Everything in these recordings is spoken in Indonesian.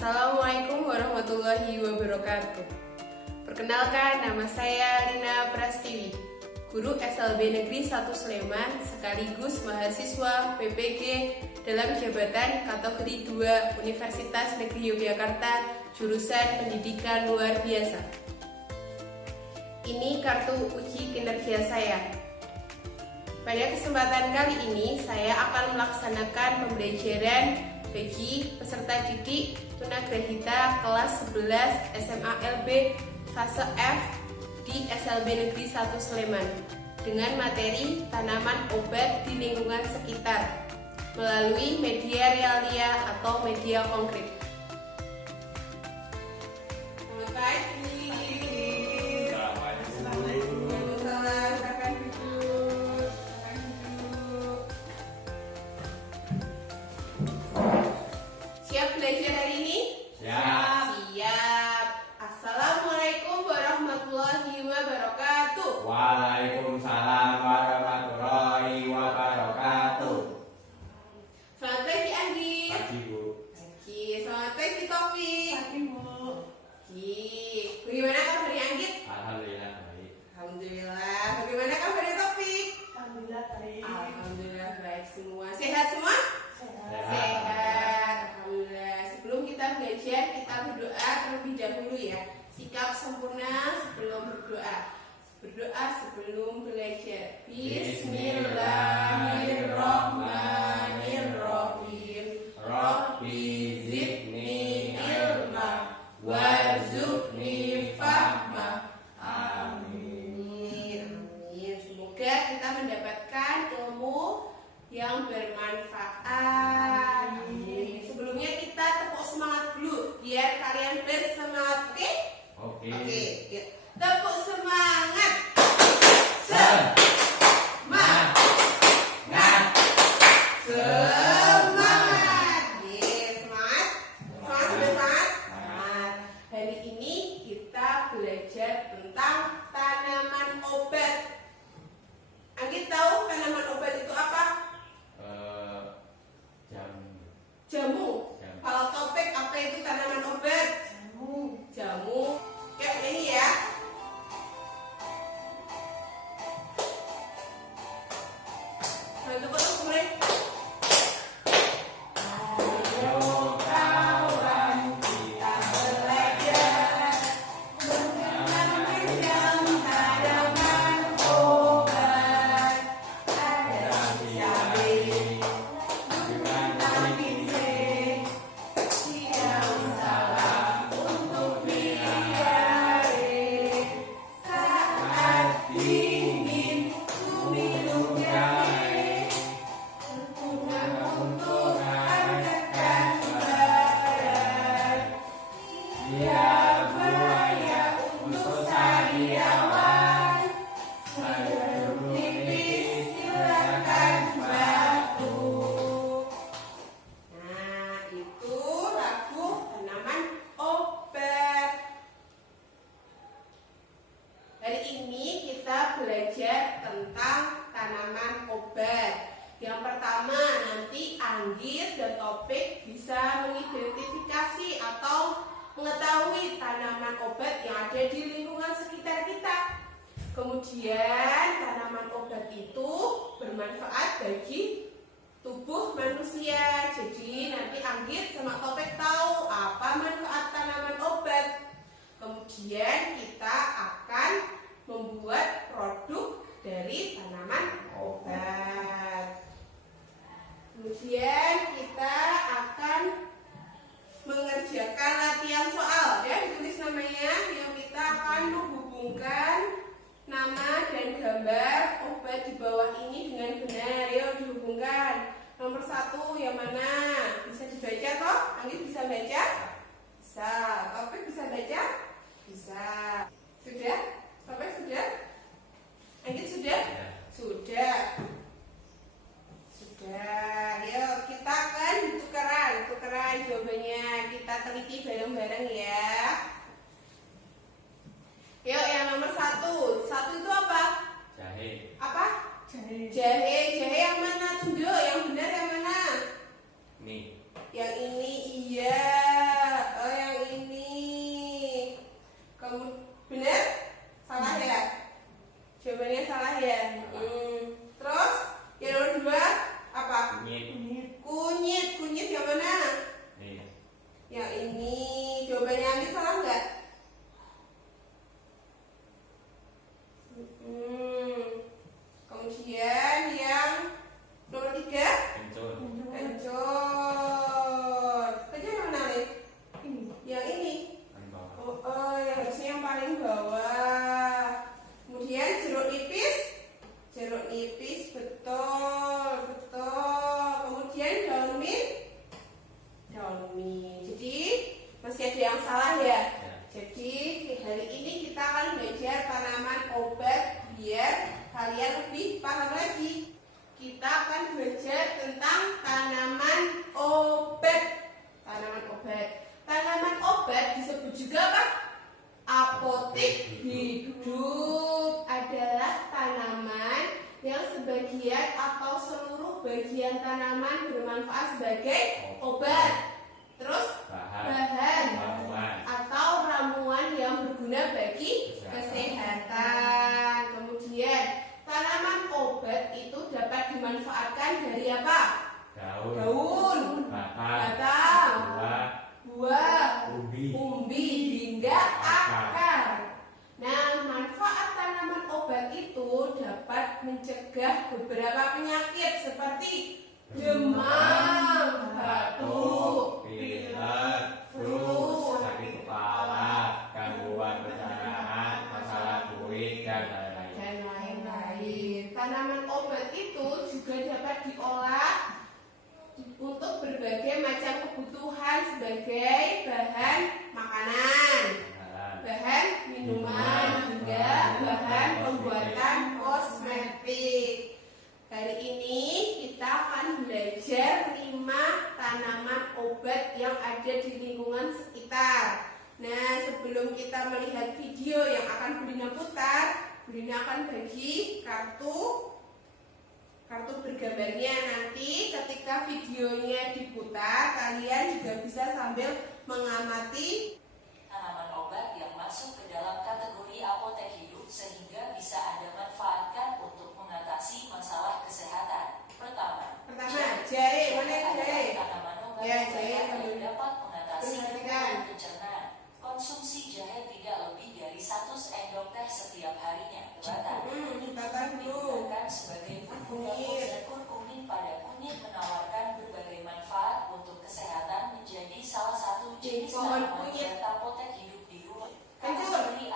Assalamualaikum warahmatullahi wabarakatuh. Perkenalkan, nama saya Lina Prastiwi, guru SLB Negeri 1 Sleman sekaligus mahasiswa PPG dalam jabatan kategori 2 Universitas Negeri Yogyakarta jurusan Pendidikan Luar Biasa. Ini kartu uji kinerja saya. Pada kesempatan kali ini saya akan melaksanakan pembelajaran bagi peserta didik tunagrahita kelas 11 SMA LB fase F di SLB Negeri 1 Sleman dengan materi tanaman obat di lingkungan sekitar melalui media realia atau media konkret. Selamat pagi. Siap belajar hari ini? Siap. Assalamualaikum warahmatullahi wabarakatuh. Waalaikumsalam warahmatullahi wabarakatuh. Selamat pagi Andi. Pagi Bu. Pagi. Selamat pagi Taufik. Pagi Bu. Pagi. Bagaimana kabarnya Anggit? Alhamdulillah baik. Alhamdulillah. Bagaimana kabarnya Taufik? Alhamdulillah baik. Alhamdulillah baik semua. Sehat semua? Sehat. Sehat. Alhamdulillah. Sebelum kita belajar, kita berdoa terlebih dahulu ya. Sikap sempurna sebelum berdoa. Berdoa sebelum belajar. Bismillahirrahmanirrahim. Rabbi zidni ilma warzuqni fahma. Amin. Amin. Semoga kita mendapatkan ilmu yang bermanfaat. Amin. Sebelumnya kita tepuk semangat dulu biar kalian bersemangat, oke? Oke. Oke, yuk. Tepuk semangat. Semangat. Yes, semangat. Semangat, sudah semangat? Semangat. Hari ini kita belajar tentang tanaman obat. Anggit tahu tanaman obat itu apa? Jamu. Jamu. Kalau topik apa itu tanaman obat? Jamu. Jamu. Kayak ini ya. Bantu potong kemudian. Ayo kawan kita Belajar mengenal tanaman obat. Ada cabai, vitamin C, tidak salah untuk diare. Saat dingin ku minum jahe, untuk hangatkan badan. Dia buaya untuk sariawan, sayur tipis hilangkan batuk. Nah, itu lagu tanaman obat. Hari ini kita belajar tentang tanaman obat. Yang pertama, nanti Anggit dan Topik bisa mengidentifikasi atau mengetahui tanaman obat yang ada di lingkungan sekitar kita. Kemudian, tanaman obat itu bermanfaat bagi tubuh manusia. Jadi, nanti Anggit sama Topik tahu apa manfaat tanaman obat. Kemudian, kita akan membuat produk dari tanaman obat. Kemudian kita akan mengerjakan latihan soal ya, ditulis namanya. Yang kita akan menghubungkan nama dan gambar obat di bawah ini dengan benar. Yuk dihubungkan. Nomor 1 yang mana? Bisa dibaca toh? Anggit bisa baca? Bisa. Topik bisa baca? Bisa. Sudah? Topik sudah? Anggit sudah? Sudah. Sudah. Yuk kita akan tukeran jawabannya. Kita teliti bareng-bareng ya. Yuk yang nomor 1. 1 itu apa? Jahe. Apa? Jahe. Jahe yang mana? Tunjuk yang benar yang mana? Nih. Yang ini iya. juga apa? Apotik hidup adalah tanaman yang sebagian atau seluruh bagian tanaman bermanfaat sebagai obat. Terus bahan atau ramuan yang berguna bagi kesehatan. Kemudian tanaman obat itu dapat dimanfaatkan dari apa? Daun, batang, buah, umbi hingga akar. Nah, manfaat tanaman obat itu dapat mencegah beberapa penyakit seperti demam, batuk, pilek, flu, sakit kepala, gangguan pencernaan, masalah kulit, dan lain-lain. Tanaman obat itu juga dapat diolah untuk berbagai macam kebutuhan sebagai bahan makanan, bahan minuman, hingga bahan pembuatan kosmetik. Hari ini kita akan belajar 5 tanaman obat yang ada di lingkungan sekitar. Nah, sebelum kita melihat video yang akan Budina putar, Budina akan bagi kartu bergambarnya. Nanti ketika videonya diputar, kalian juga bisa sambil mengamati tanaman obat yang masuk ke dalam kategori apotek hidup sehingga bisa Anda manfaatkan untuk mengatasi masalah kesehatan. Pertama, jahe. Mana jahe? Tanaman obat Ya, jahe yang dapat mengatasi perhatikan. gangguan pencernaan. Konsumsi jahe tidak lebih dari 1 sendok teh setiap harinya. Batang dulu. Digunakan sebagai bumbu dan kurkumin pada kunyit menawarkan berbagai manfaat untuk kesehatan menjadi salah satu jenis tanaman obat apotek hidup di rumah. Kategori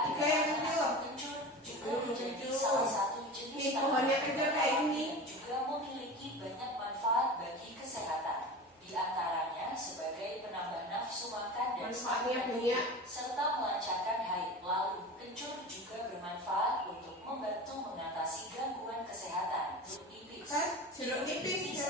kencur juga menjadi salah satu jenis tanaman yang juga memiliki banyak manfaat bagi kesehatan. Di antaranya sebagai penambah nafsu makan dan serta melancarkan haid. Lalu kencur juga bermanfaat untuk membantu mengatasi gangguan kesehatan. Jeruk nipis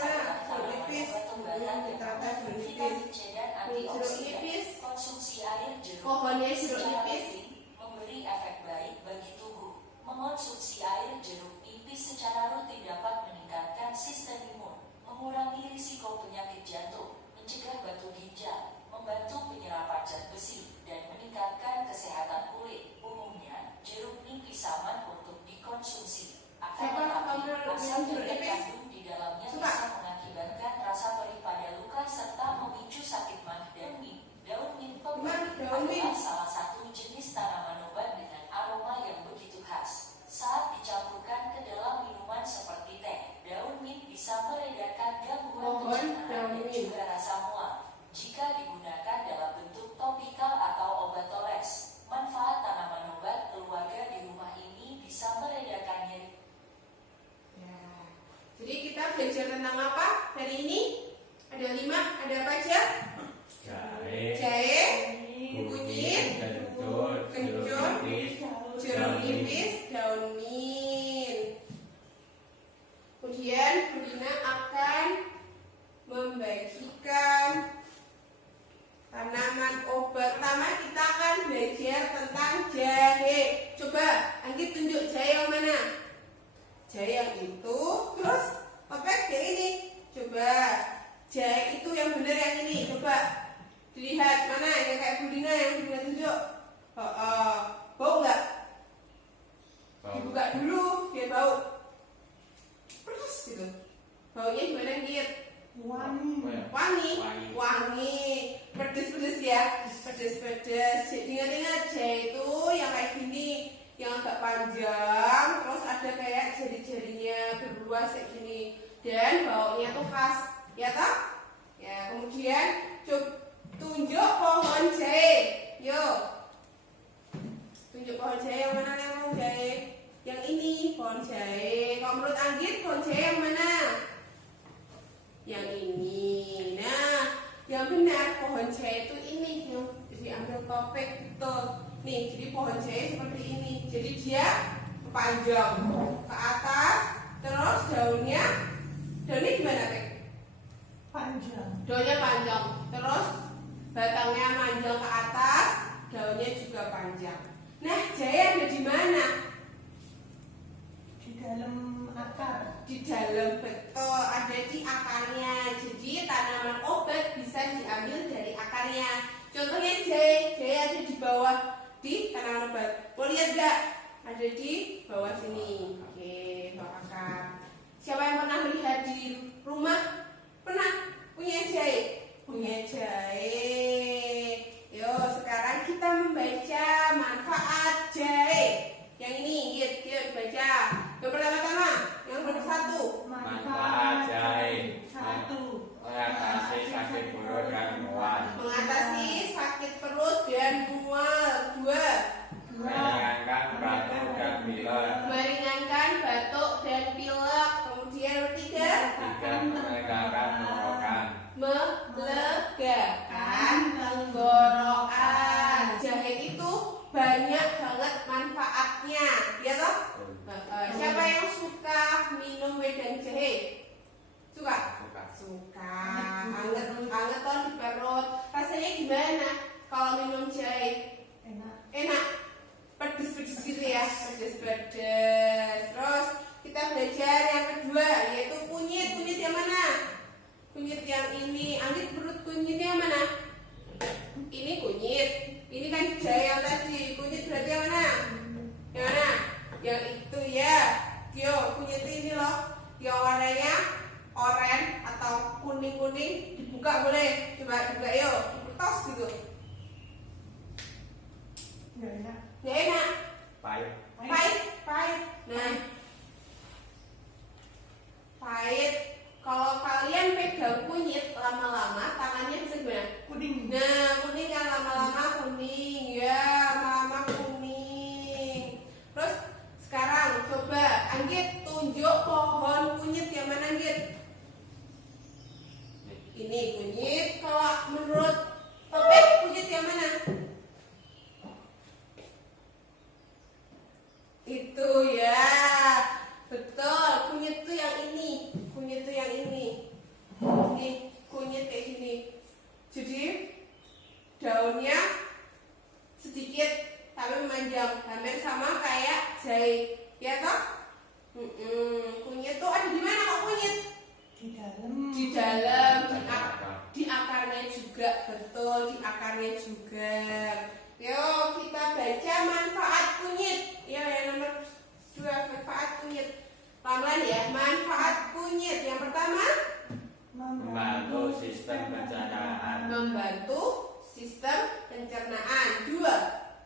Konsumsi air jeruk pohonnya jeruk nipis memberi efek baik bagi tubuh. Mengonsumsi air jeruk nipis secara rutin dapat meningkatkan sistem imun, mengurangi risiko penyakit jantung, mencegah batu ginjal, membantu penyerapan zat besi, dan meningkatkan kesehatan kulit. Umumnya, jeruk nipis aman untuk dikonsumsi. Akan tetapi, asam yang terkandung di dalamnya bisa mengakibatkan rasa perih pada luka serta memicu sakit mah dan daun mint adalah salah satu jenis tanaman obat dengan aroma yang begitu khas. Saat dicampurkan ke dalam minuman seperti teh, daun mint bisa meredakan gangguan pencernaan dan juga rasa mual. Jika digunakan dalam bentuk topikal atau obat oles, manfaat tanaman obat keluarga di rumah ini bisa meredakan nyeri. Jadi kita belajar tentang apa hari ini? Ada 5, ada apa aja? Jahe, kunyit, kencur, jeruk nipis, daun mint. Kemudian Budina akan membagikan tanaman obat. Pertama kita akan belajar tentang jahe. Coba Anggi tunjuk jahe yang mana? Jahe yang itu, terus opek yang ini. Coba jahe itu yang benar yang ini. Coba dilihat mana yang kayak Budina yang Budina tunjuk. Bau nggak? Dibuka dulu, biar bau. Terus gitu. Baunya gimana Git? Wangi. Pedes ya. Pedes. Jadi ingat jahe itu yang kayak gini, yang agak panjang, terus ada kayak jari-jarinya berluas kayak gini, dan baunya tuh khas, ya toh? Ya, kemudian tunjuk pohon jahe, yuk. Tunjuk pohon jahe yang mana yang mau jahe? Yang ini pohon jahe. Kalau menurut Anggit pohon jahe yang mana? Yang ini. Nah, yang benar pohon jahe itu ini yang diambil topik tuh. Nih, jadi pohon jahe seperti ini. Jadi dia panjang ke atas, terus daunnya gimana, Pek? Panjang. Daunnya panjang, terus batangnya panjang ke atas, daunnya juga panjang. Nah, jahe ada di mana? Di dalam akar. Di dalam, betul, ada di akarnya. Jadi tanaman obat bisa diambil dari akarnya. Contohnya jahe ada di bawah di tanaman obat. Mau lihat gak? Ada di bawah sini. Oke, bawah akar. Siapa yang pernah melihat di rumah? Pernah? Punya jahe? Punya jahe. Yuk, sekarang kita membaca manfaat jahe. Yang ini, yuk baca. Yang pertama-tama, yang nomor 1. Manfaat jahe. 1. Mengatasi sakit perut dan mual. Mengatasi sakit perut dan mual. 2. Meringankan batuk dan pilek. Meringankan batuk dan pilek. Kemudian yang ketiga, 3. Melegakan tenggorokan. melegakan tenggorokan. Jahe itu banyak banget manfaatnya, ya toh? Siapa yang suka minum wedang jahe? Suka? Suka. Anget toh di perut. Rasanya gimana kalau minum jahe? Enak. Enak. Pedes-pedes gitu ya, pedes-pedes. Terus kita belajar yang kedua, yaitu kunyit. Kunyit yang mana? Kunyit yang ini. Anggit perut kunyitnya yang mana? Ini kunyit. Ini kan jahe yang tadi. Kunyit berarti yang mana? Yang mana? Yang itu ya. Yo, kunyit ini loh. Yang warnanya oranye atau kuning-kuning. Dibuka boleh. Coba dibuka yuk. Tos gitu. Nggak enak. Gak enak. Pahit. Pahit. Nah, pahit. Kalau kalian pegang kunyit lama-lama, tangannya bisa gimana? Kuning. Nah, kuning kan lama-lama kuning, ya, lama-lama kuning. Terus sekarang coba Anggit tunjuk pohon kunyit yang mana Anggit? Ini kunyit. Kalau menurut Topik kunyit yang mana? Itu ya, betul. Kunyit tuh yang ini. Kunyit tuh yang ini. Nih, kunyit kayak gini. Jadi daunnya sedikit tapi memanjang, hampir sama kayak jahe, ya toh? Kunyit tuh ada di mana kok kunyit? Di dalam. Di dalam, di akarnya juga, betul, di akarnya juga. Yuk kita baca manfaat kunyit. Ya, yang nomor 2, manfaat kunyit. Pelan-pelan ya, manfaat kunyit. Yang pertama, Membantu sistem pencernaan. membantu sistem pencernaan. 2,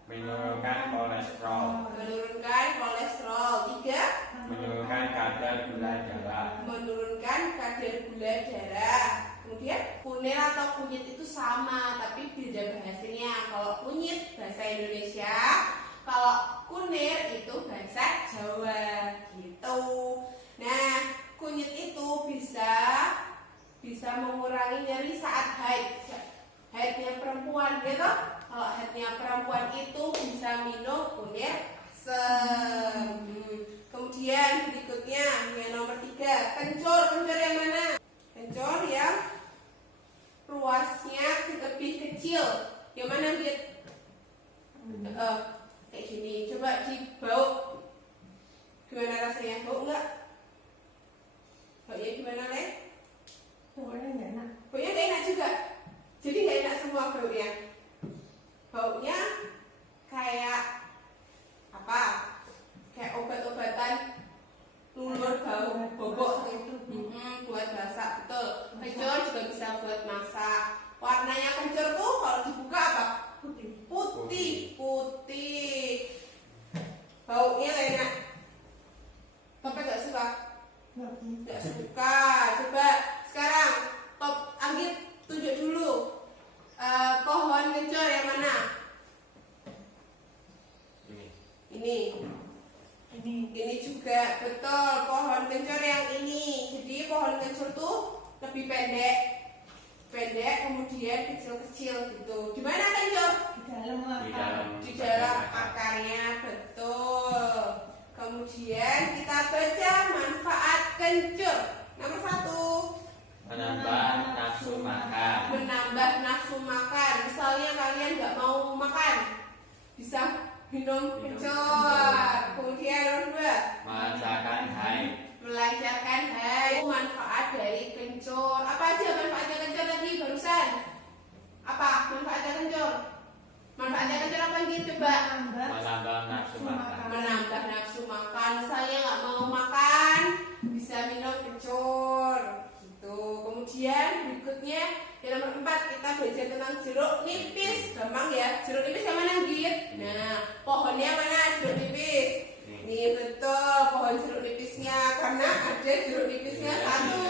Menurunkan kolesterol. menurunkan kolesterol. 3, Menurunkan kadar gula darah. menurunkan kadar gula darah. Kemudian kunir atau kunyit itu sama tapi beda bahasanya. Kalau kunyit bahasa Indonesia, kalau kunir itu bahasa Jawa gitu. Nah, kunyit itu bisa mengurangi nyeri saat haid. Haidnya perempuan gitu. Kalau haidnya perempuan itu bisa minum kunir asem. Kemudian berikutnya yang nomor 3, kencur. Kencur yang mana? Kencur yang ruasnya lebih kecil. Yang mana Bit? Kayak gini. Coba dibau. Gimana rasanya? Bau enggak? Baunya gimana, Le? Pokoknya nggak enak. Baunya gak enak juga. Jadi gak enak semua baunya. Baunya kayak apa? Kayak obat-obatan nulur bau bobok gitu. Buat masak, betul. Kencur juga bisa buat masak. Warnanya kencur tuh kalau dibuka apa? Putih. Putih. Baunya gak enak. Topik gak suka? Gak suka. Coba sekarang Top Anggit tunjuk dulu pohon kencur yang mana? Ini juga betul, pohon kencur yang ini. Jadi pohon kencur tuh lebih pendek, kemudian kecil-kecil gitu. Di mana kencur? Di dalam akarnya, betul. Kemudian kita baca manfaat kencur. Nomor 1, Menambah nafsu makan. menambah nafsu makan. Misalnya kalian nggak mau makan, bisa minum kencur. Kemudian nomor 2, Melancarkan haid. melancarkan haid. Manfaat dari kencur. Apa aja manfaatnya kencur tadi barusan? Apa manfaatnya kencur? Manfaatnya kencur apa nih coba? Menambah nafsu makan. Menambah nafsu makan. Saya nggak mau makan, bisa minum kencur. Gitu. Kemudian berikutnya yang nomor 4 kita belajar tentang jeruk nipis. Gampang ya. Jeruk nipis yang mana Git? Nah, pohonnya mana jeruk nipis? Nih betul, pohon jeruk nipisnya. Karena ada jeruk nipisnya satu.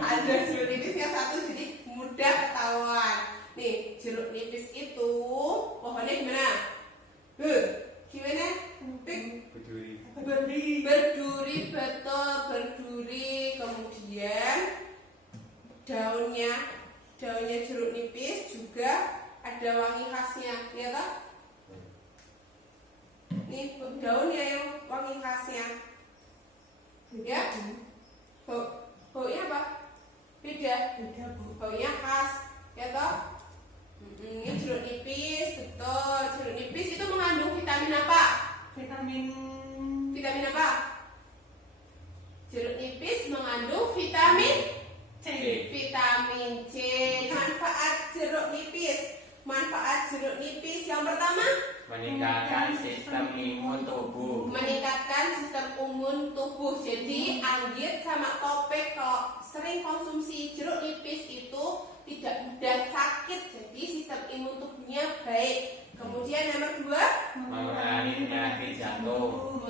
Ada jeruk nipisnya satu, jadi mudah ketahuan. Nih, jeruk nipis itu pohonnya gimana? Gimana? Berduri. Berduri, betul, berduri. Kemudian daunnya jeruk nipis juga ada wangi khasnya, ya toh? Nih daunnya yang wangi khasnya, ya. Baunya apa? Beda. Baunya khas, ya toh? Ini jeruk nipis, betul. Jeruk nipis itu mengandung vitamin apa? Vitamin apa? Jeruk nipis mengandung vitamin Vitamin C. Manfaat jeruk nipis. Manfaat jeruk nipis yang pertama, Meningkatkan sistem imun tubuh. meningkatkan sistem imun tubuh. Jadi Anggit sama Topik kalau sering konsumsi jeruk nipis itu tidak mudah sakit. Jadi sistem imun tubuhnya baik. Kemudian nomor 2, Mengurangi penyakit jantung.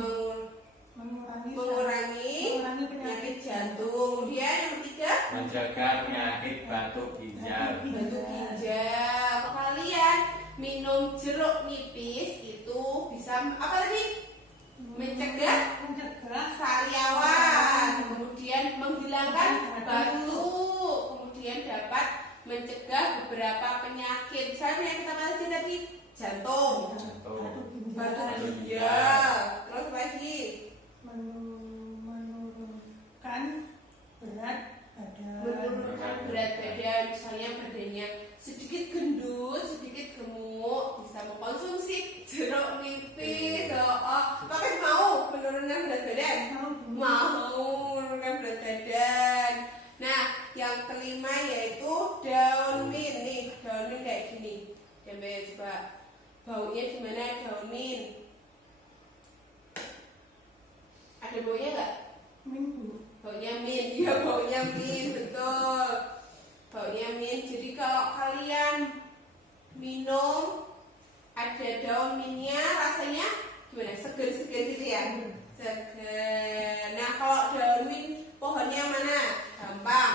mengurangi penyakit jantung. Kemudian yang ketiga, Mencegah penyakit batu ginjal. batu ginjal. Kalian minum jeruk nipis itu bisa apa tadi? Mencegah sariawan, kemudian menghilangkan batu, kemudian dapat mencegah beberapa penyakit. Misalnya penyakit apa aja tadi? Jantung, batu ginjal, terus lagi menurunkan berat badan. Misalnya badannya sedikit gendut, sedikit gemuk, bisa mengkonsumsi jeruk nipis. Tapi mau menurunkan berat badan? Mau menurunkan berat badan. Nah, yang kelima yaitu daun mint. Nih, daun mint kayak gini. Coba baunya gimana daun mint? Ada baunya nggak? Baunya mint, iya baunya mint, betul. Baunya mint. Jadi kalau kalian minum ada daun mintnya, rasanya gimana? Seger-seger gitu ya? Seger. Nah kalau daun mint pohonnya mana? Gampang.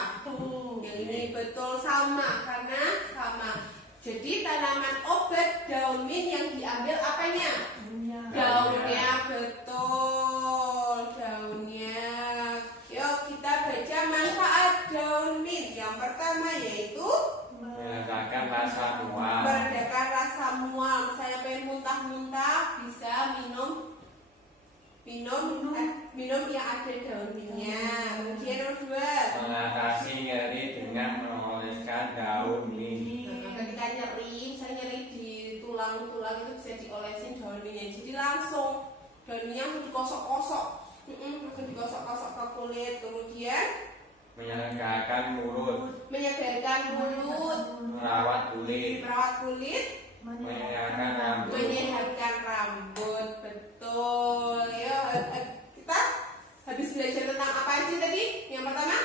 Yang ini betul sama, karena sama. Jadi tanaman obat daun mint yang diambil apanya? Daunnya, betul. Daunnya. Yuk kita baca manfaat daun mint. Yang pertama yaitu Meredakan rasa mual. meredakan rasa mual. Misalnya pengen muntah-muntah, bisa minum yang ada daun mintnya. Kemudian nomor 2, Mengatasi nyeri dengan mengoleskan daun mint. ketika nyeri, misalnya nyeri di tulang-tulang itu bisa diolesin daun mintnya. Jadi langsung daun mintnya langsung dikosok-kosok, langsung dikosok-kosok ke kulit. Kemudian Menyegarkan mulut. menyegarkan mulut, Merawat kulit. merawat kulit, Menyegarkan rambut. menyehatkan rambut. Betul. Yuk, kita habis belajar tentang apa aja tadi? Yang pertama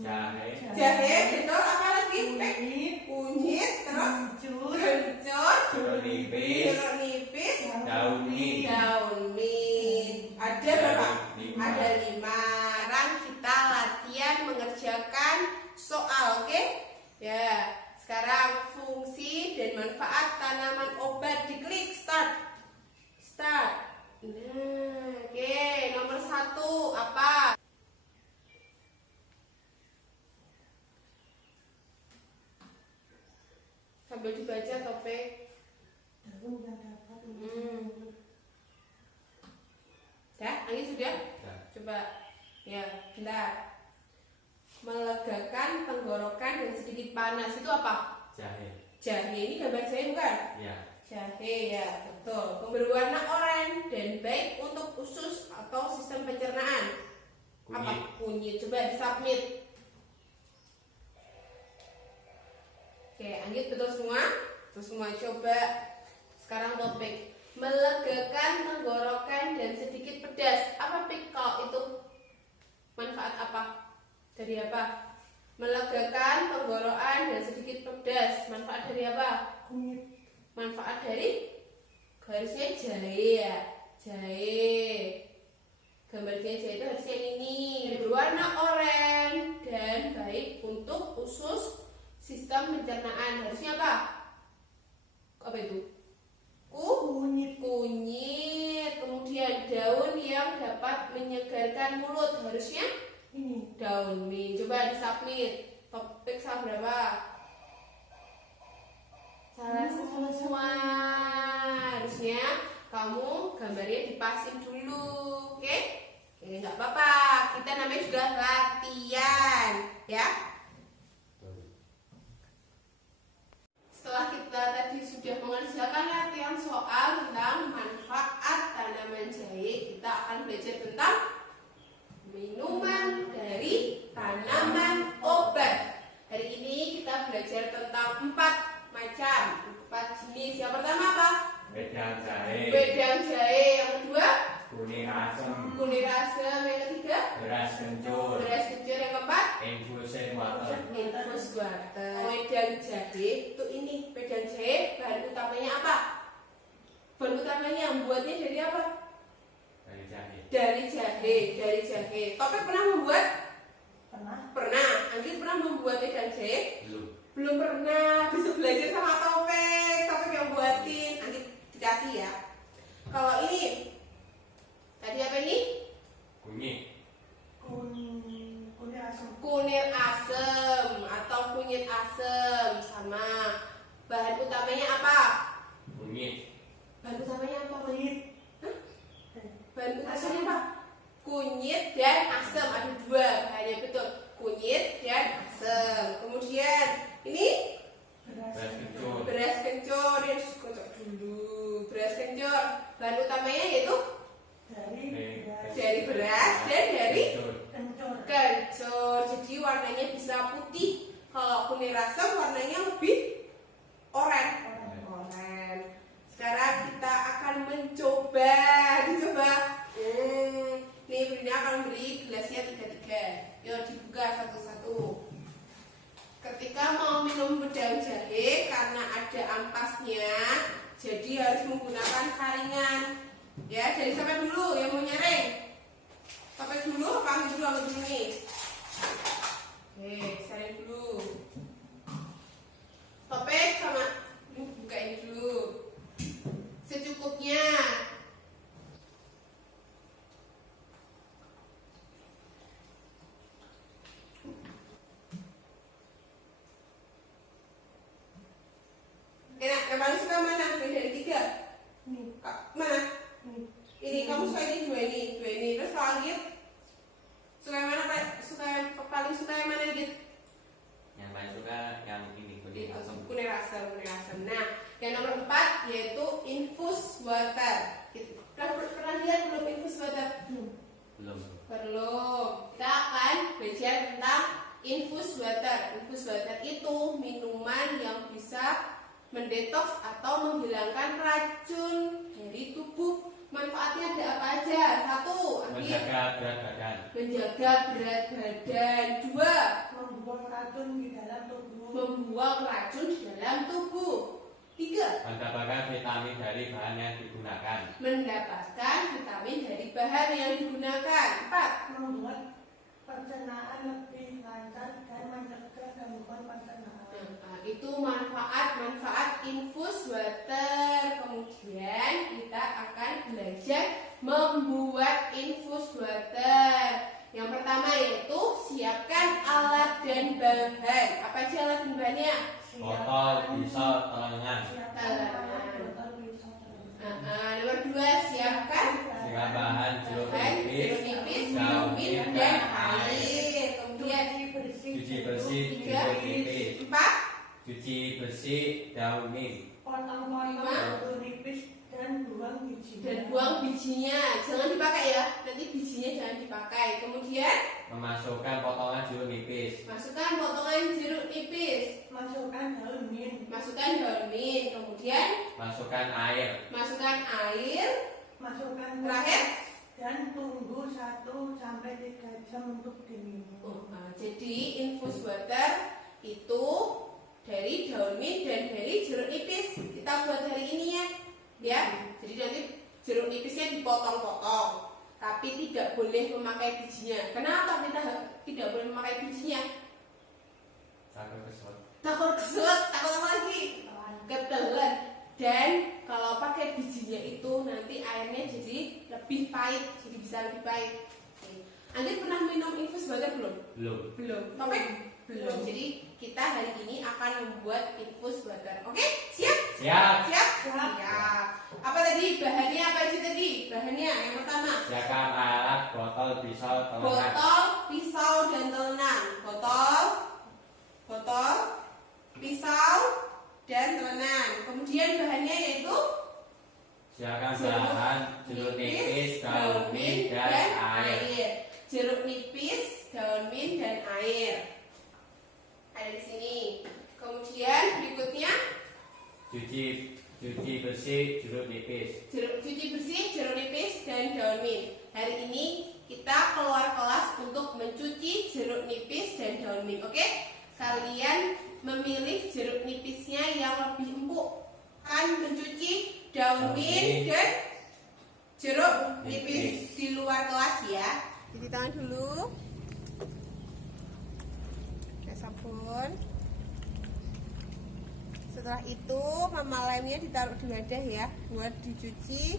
Jahe. jahe, betul. Apa lagi? Kunyit, terus kencur, Jeruk nipis. jeruk nipis, Daun mint. daun mint. Ada berapa? Lima. Ada 5. Sekarang kita latihan mengerjakan soal, oke? Ya. Sekarang fungsi dan manfaat tanaman obat, diklik start. Start. Nah, oke. Nomor 1 apa? Sambil dibaca Topik. Dah, ini sudah? Dah. Coba. Ya, bentar. Melegakan tenggorokan dan sedikit panas. Itu apa? Jahe. Jahe. Ini gambar jahe bukan? Ya. Jahe ya, betul. Berwarna oranye dan baik untuk usus atau sistem pencernaan. Apa? Kunyit. Coba disubmit. Oke, Anggit betul semua? Betul semua. Coba sekarang topik melegakan tenggorokan dan sedikit pedas. Apa pik kalau itu? Manfaat apa? Dari apa? Melegakan tenggorokan dan sedikit pedas. Manfaat dari apa? Kunyit. Manfaat dari garisnya jahe ya, jahe. Gambarnya jahe itu harusnya ini, berwarna oranye dan baik untuk usus sistem pencernaan. Harusnya apa? Apa itu? Kunyit. Kunyit. Kemudian daun yang dapat menyegarkan mulut. Harusnya Ini. daun nih. Coba disubmit. Topik salah berapa? Salah semua. Harusnya kamu gambarnya dipasin dulu, oke? Oke, nggak apa-apa. Kita namanya juga latihan, ya. Setelah kita tadi sudah mengerjakan latihan soal tentang manfaat tanaman jahe, kita akan belajar tentang minuman dari tanaman obat. Hari ini kita belajar tentang 4 jenis. Yang pertama apa? Wedang jahe. Wedang jahe. Yang kedua? Kunir asem. Kunir asem. Yang ketiga? Beras kencur. Beras kencur. Yang keempat? Infusen water. Infus water. Wedang jahe itu ini. Wedang jahe bahan utamanya apa? Bahan utamanya yang buatnya dari apa? Dari jahe. Dari jahe. Topik pernah membuat? Pernah. Pernah. Anggit pernah membuat wedang jahe? Belum. Belum pernah. Bisa belajar sama Topik yang buatin. Anggit dikasih ya. Kalau ini tadi apa ini? Kunyit. Kunyit asam. Kunir asem atau kunyit asem. Sama. Bahan utamanya apa? Kunyit. Bahan utamanya apa? Kunyit. Bahan utamanya apa? Kunyit dan asem. Ada 2 bahannya, betul. Kunyit dan asem. Kemudian ini Beras kencur. beras kencur. Ini harus dikocok dulu. Beras kencur. Bahan utamanya yaitu dari beras dan dari kencur. kencur. Jadi warnanya bisa putih. Kalau kunir asem warnanya lebih oranye. Sekarang kita akan mencoba. Dicoba. Nih Brina akan beri gelasnya 3-3. Yuk dibuka satu-satu. Ketika mau minum wedang jahe karena ada ampasnya, jadi harus menggunakan saringan. Ya, dari siapa dulu yang mau nyaring? Sampai dulu, kami dulu ambil dulu nih. Oke, saring dulu. Topik sama bukain dulu. Secukupnya. Enak, yang paling suka mana? Dari 3. Ini. Mana? Ini. Ini kamu suka ini 2 ini. Terus kalau Git suka yang mana Pak? Paling suka yang mana Git? Yang paling suka yang ini kunyit asem. Kunir asem. Nah, yang nomor 4 yaitu infus water. Pernah lihat belum infus water? Belum. Belum. Kita akan belajar tentang infus water. Infus water itu minuman yang bisa mendetoks atau menghilangkan racun dari tubuh. Manfaatnya ada apa aja? 1, Menjaga berat badan. menjaga berat badan. 2, Membuang racun di dalam tubuh. membuang racun di dalam tubuh. 3, Mendapatkan vitamin dari bahan yang digunakan. mendapatkan vitamin dari bahan yang digunakan. 4, Membuat pencernaan lebih lancar dan mencegah gangguan pencernaan. itu manfaat infus water. Kemudian kita akan belajar membuat infus water. Yang pertama yaitu siapkan alat dan bahan. Apa aja alat dan bahannya? Botol, pisau, telengan. Nomor 2 siapkan Dengan bahan jeruk nipis, nipis, daun vitamin mint, dan air. Kemudian cuci bersih, Tiga. jeruk nipis. 4, Cuci bersih daun mint. Potong-potong jeruk nipis dan buang bijinya. Dan buang bijinya, jangan dipakai ya. Nanti bijinya jangan dipakai. Kemudian Memasukkan potongan jeruk nipis. masukkan potongan jeruk nipis. Masukkan daun mint. Masukkan daun mint. Kemudian Masukkan air. masukkan air. Masukkan Terakhir, dan tunggu 1 sampai 3 jam untuk diminum. jadi infus water itu dari daun mint dan dari jeruk nipis. Kita buat hari ini ya. Jadi nanti jeruk nipisnya dipotong-potong, tapi tidak boleh memakai bijinya. Kenapa kita tidak boleh memakai bijinya? Takut keselak. Takut keselak, takut apa lagi? Ketelan. Dan kalau pakai bijinya itu nanti airnya jadi lebih pahit, jadi bisa lebih pahit. Oke. Anda pernah minum infus water belum? Belum. Belum. Topik? Belum. Jadi kita hari ini akan membuat infus water. Oke? Siap? Siap. Siap? Siap. Apa tadi? Bahannya apa aja tadi? Bahannya yang pertama. Siapkan alat, botol, pisau, telenan. Botol, pisau, dan telenan. Botol, pisau, dan telenan. Kemudian bahannya yaitu Siapkan bahan jeruk nipis, daun mint, dan air. Jeruk nipis, daun mint, dan air. Ada di sini. Kemudian berikutnya Cuci bersih jeruk nipis. cuci bersih jeruk nipis dan daun mint. Hari ini kita keluar kelas untuk mencuci jeruk nipis dan daun mint. Oke? Kalian memilih jeruk nipisnya yang lebih empuk. Kan mencuci daun mint dan jeruk nipis di luar kelas ya. Cuci tangan dulu. Pakai sabun. Setelah itu mama lemnya ditaruh di wadah ya, buat dicuci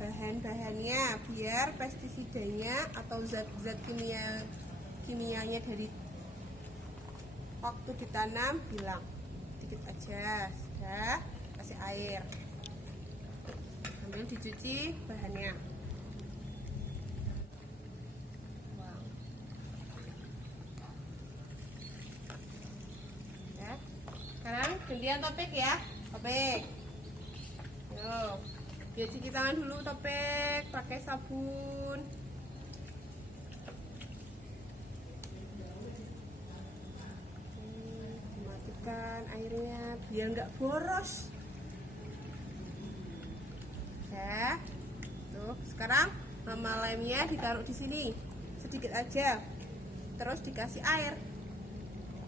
bahan-bahannya biar pestisidanya atau zat-zat kimianya dari waktu ditanam hilang. Sedikit aja, sudah. Kasih air, sambil dicuci bahannya. Sekarang gantian Topik ya. Topik, yuk, biar cuci tangan dulu Topik, pakai sabun. Dimatikan airnya biar nggak boros. Ya, tuh sekarang mama lemnya ditaruh di sini sedikit aja, terus dikasih air.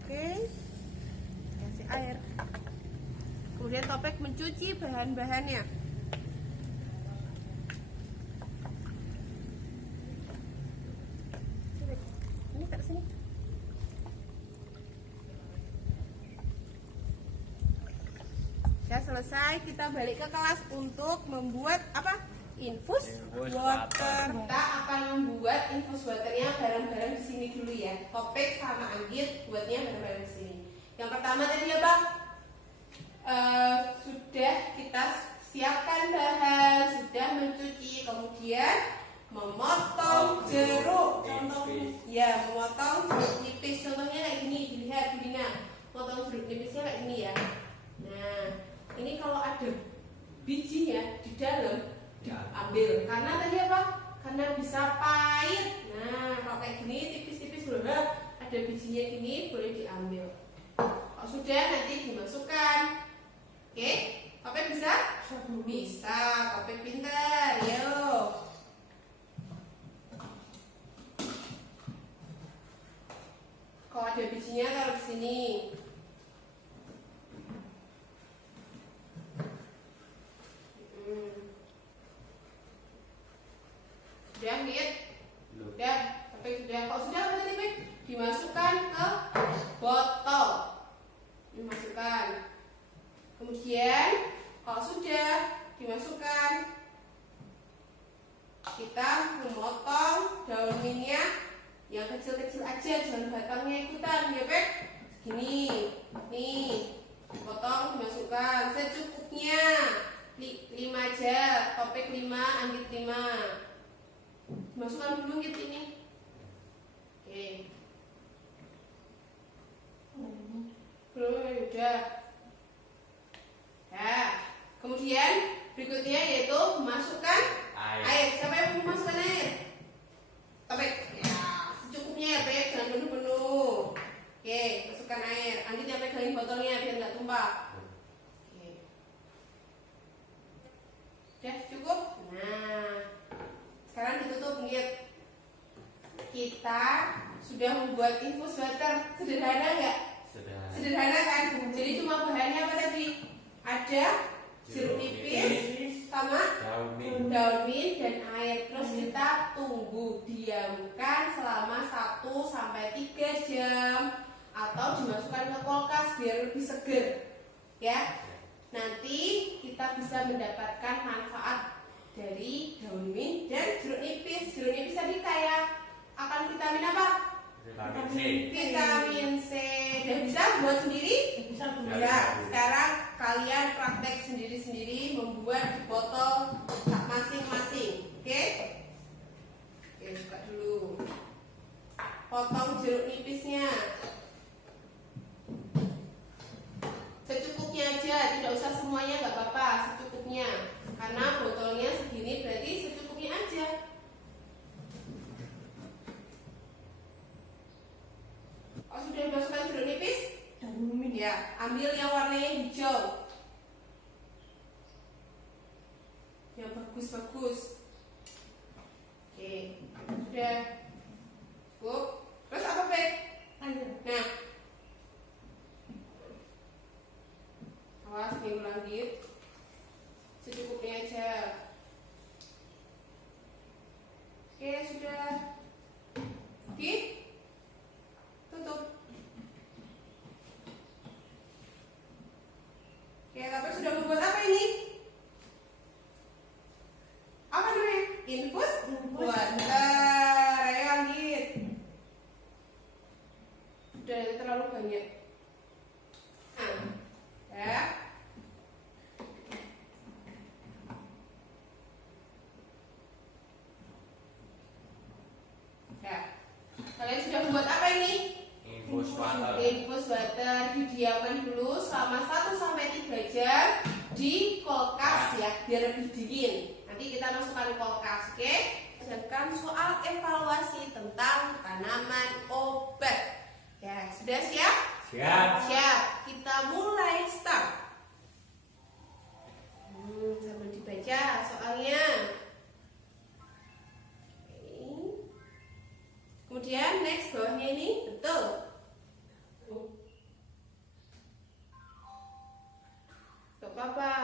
Oke. Air. Kemudian Topik mencuci bahan-bahannya. Ini tak sini. Ya selesai, kita balik ke kelas untuk membuat apa? Infus water. Kita akan membuat infus waternya bareng-bareng di sini dulu ya. Topik sama Anggit buatnya bareng-bareng di sini. Yang pertama tadi apa? Sudah kita siapkan bahan, sudah mencuci, kemudian memotong jeruk. Memotong jeruk nipis. Contohnya kayak gini, dilihat Dina. Potong jeruk nipisnya kayak gini ya. Nah, ini kalau ada bijinya di dalam diambil. Karena tadi apa? Karena bisa pahit. Nah, kalau kayak gini tipis-tipis loh, ada bijinya gini boleh diambil. Kalau sudah nanti dimasukkan. Oke, Topik bisa? Bisa, Topik pintar. Yuk. Kalau ada bijinya taruh di sini. Sudah, lihat? Sudah, Topik sudah. Kalau sudah apa tadi, Pik? Dimasukkan ke botol. Dimasukkan. Kemudian kalau sudah dimasukkan, kita memotong daun mintnya yang kecil-kecil aja, jangan batangnya ikutan ya Pek. Segini, nih, potong dimasukkan secukupnya. 5 aja, Topik 5, Anggit 5. Dimasukkan dulu gitu ini. Oke. Belum. udah. Nah, kemudian berikutnya yaitu memasukkan air. Siapa yang mau memasukkan air? Topik. Ya, secukupnya ya, Pep, jangan penuh-penuh. Oke, masukkan air. Nanti dia pegangin botolnya biar nggak tumpah. Oke. Udah cukup? Nah, sekarang ditutup lihat. Kita sudah membuat infus water. Sederhana nggak? Sederhana kan? Jadi cuma bahannya apa tadi? Ada jeruk nipis sama daun mint dan air. Terus kita tunggu, diamkan selama 1-3 jam atau dimasukkan ke kulkas biar lebih seger. Ya. Nanti kita bisa mendapatkan manfaat dari daun mint dan jeruk nipis. Jeruk nipis tadi kayak akan vitamin apa? Vitamin C. Dan bisa buat sendiri? Bisa Ya, sekarang kalian praktek sendiri-sendiri membuat di botol masing-masing. Oke? Oke, buka dulu. Potong jeruk nipisnya. Secukupnya aja, tidak usah semuanya, nggak apa-apa, secukupnya. Karena botolnya segini berarti secukupnya aja. Oh, sudah dimasukkan jeruk nipis? Ya, ambil yang warnanya hijau. Yang bagus-bagus. Oke, sudah. Cukup. Terus apa, Pep? Nah. Awas, minggu langit. Secukupnya aja. Oke, sudah. Oke. Tutup. Oke, tapi sudah membuat apa ini? Apa namanya? Infus water. Ayo lanjut. Udah terlalu banyak. Ya. Ya. Kalian sudah membuat apa ini? Infus water. Infus water didiamkan dulu selama 1-3 jam di kulkas ya, biar lebih dingin. Nanti kita masukkan ke kulkas, oke? Sedangkan soal evaluasi tentang tanaman obat. Ya, sudah siap? Siap. Siap. Kita mulai start. Sambil dibaca soalnya. Oke. Kemudian next bawahnya ini betul. Gak apa-apa.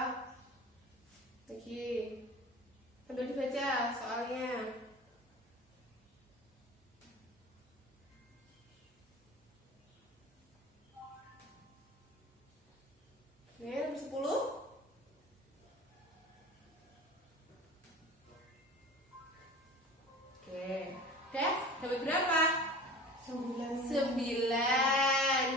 Lagi. Sambil dibaca soalnya. Nomor 10. Oke. Udah, dapat berapa? 9.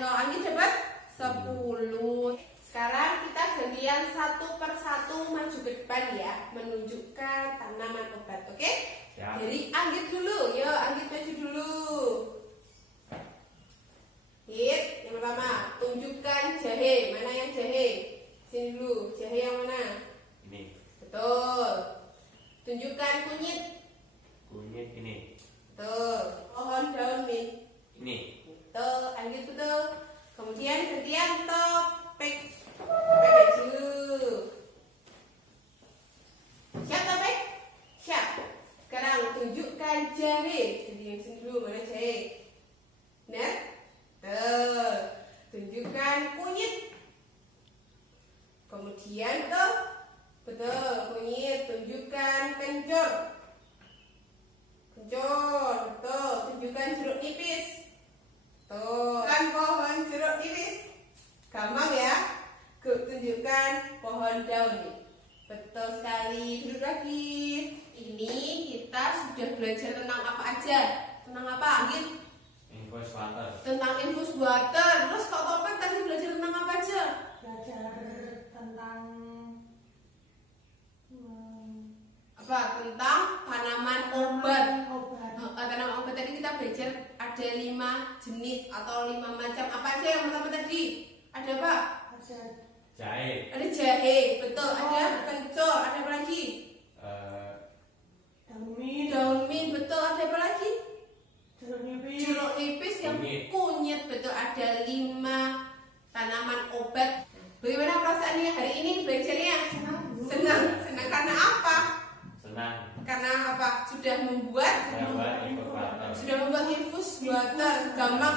Kalau Anggi dapat 10. Sekarang kita gantian satu persatu maju ke depan ya, menunjukkan tanaman obat, oke? Siap. Dari Anggit dulu, yuk Anggit maju dulu. Hit, yang pertama, tunjukkan jahe. Mana yang jahe? Sini dulu, jahe yang mana? Ini. Betul. Tunjukkan kunyit. Kunyit ini. Betul. Pohon daun mint. Ini. Betul, Anggit betul. Kemudian gantian topik. Topik baju. Siap topik? Siap. Sekarang tunjukkan jahe. Jadi yang sini dulu, mana jahe? Benar? Betul. Tunjukkan kunyit. Kemudian betul kunyit. Tunjukkan kencur. Kencur, betul. Tunjukkan jeruk nipis. Tuh, kan pohon jeruk nipis. Gampang ya. Tunjukkan pohon daun nih. Betul sekali. Duduk lagi. Ini kita sudah belajar tentang apa aja? Tentang apa, Anggit? Infus water. Tentang infus water. Terus kok Topik tadi belajar tentang apa aja? Belajar tentang Apa? Tentang tanaman obat. obat. Tanaman obat tadi kita belajar ada 5 jenis atau 5 macam. Apa aja yang pertama tadi? Ada apa?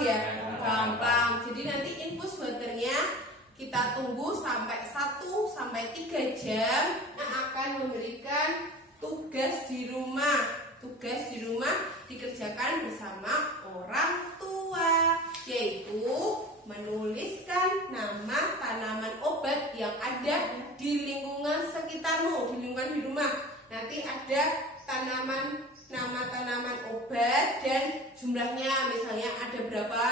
ya? Gampang. Gampang. Jadi nanti infus waternya kita tunggu sampai 1-3 jam yang akan memberikan tugas di rumah. Tugas di rumah dikerjakan bersama orang tua, yaitu menuliskan nama tanaman obat yang ada di lingkungan sekitarmu, di lingkungan di rumah. Nanti ada nama tanaman obat dan jumlahnya, misalnya ada berapa,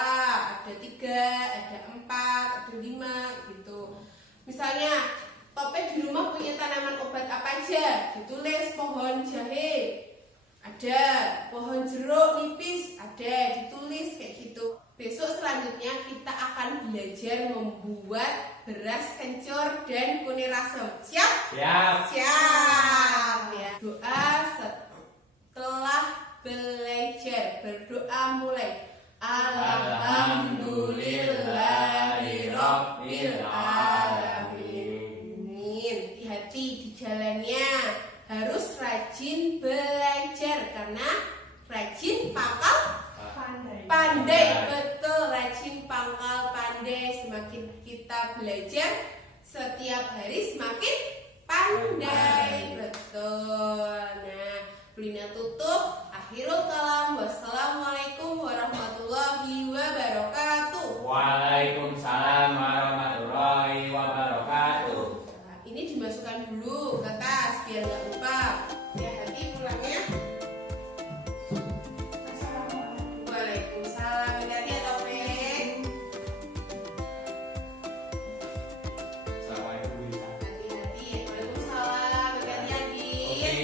ada 3, ada 4, ada 5 gitu. Misalnya Topet di rumah punya tanaman obat apa aja, ditulis pohon jahe ada, pohon jeruk nipis ada, ditulis kayak gitu. Besok selanjutnya kita akan belajar membuat beras kencur dan kunyit asam. Siap? Siap. Siap ya. Doa setelah belajar, berdoa mulai. Alhamdulillahirabbil alamin. Hati-hati di jalannya, harus rajin belajar karena rajin pangkal pandai. Betul, rajin pangkal pandai. Semakin kita belajar setiap hari semakin pandai. Betul. Nah, Lina tutup. Akhirul kalam. Wassalamualaikum warahmatullahi wabarakatuh. Waalaikumsalam warahmatullahi wabarakatuh. Ini dimasukkan dulu ke tas biar nggak lupa.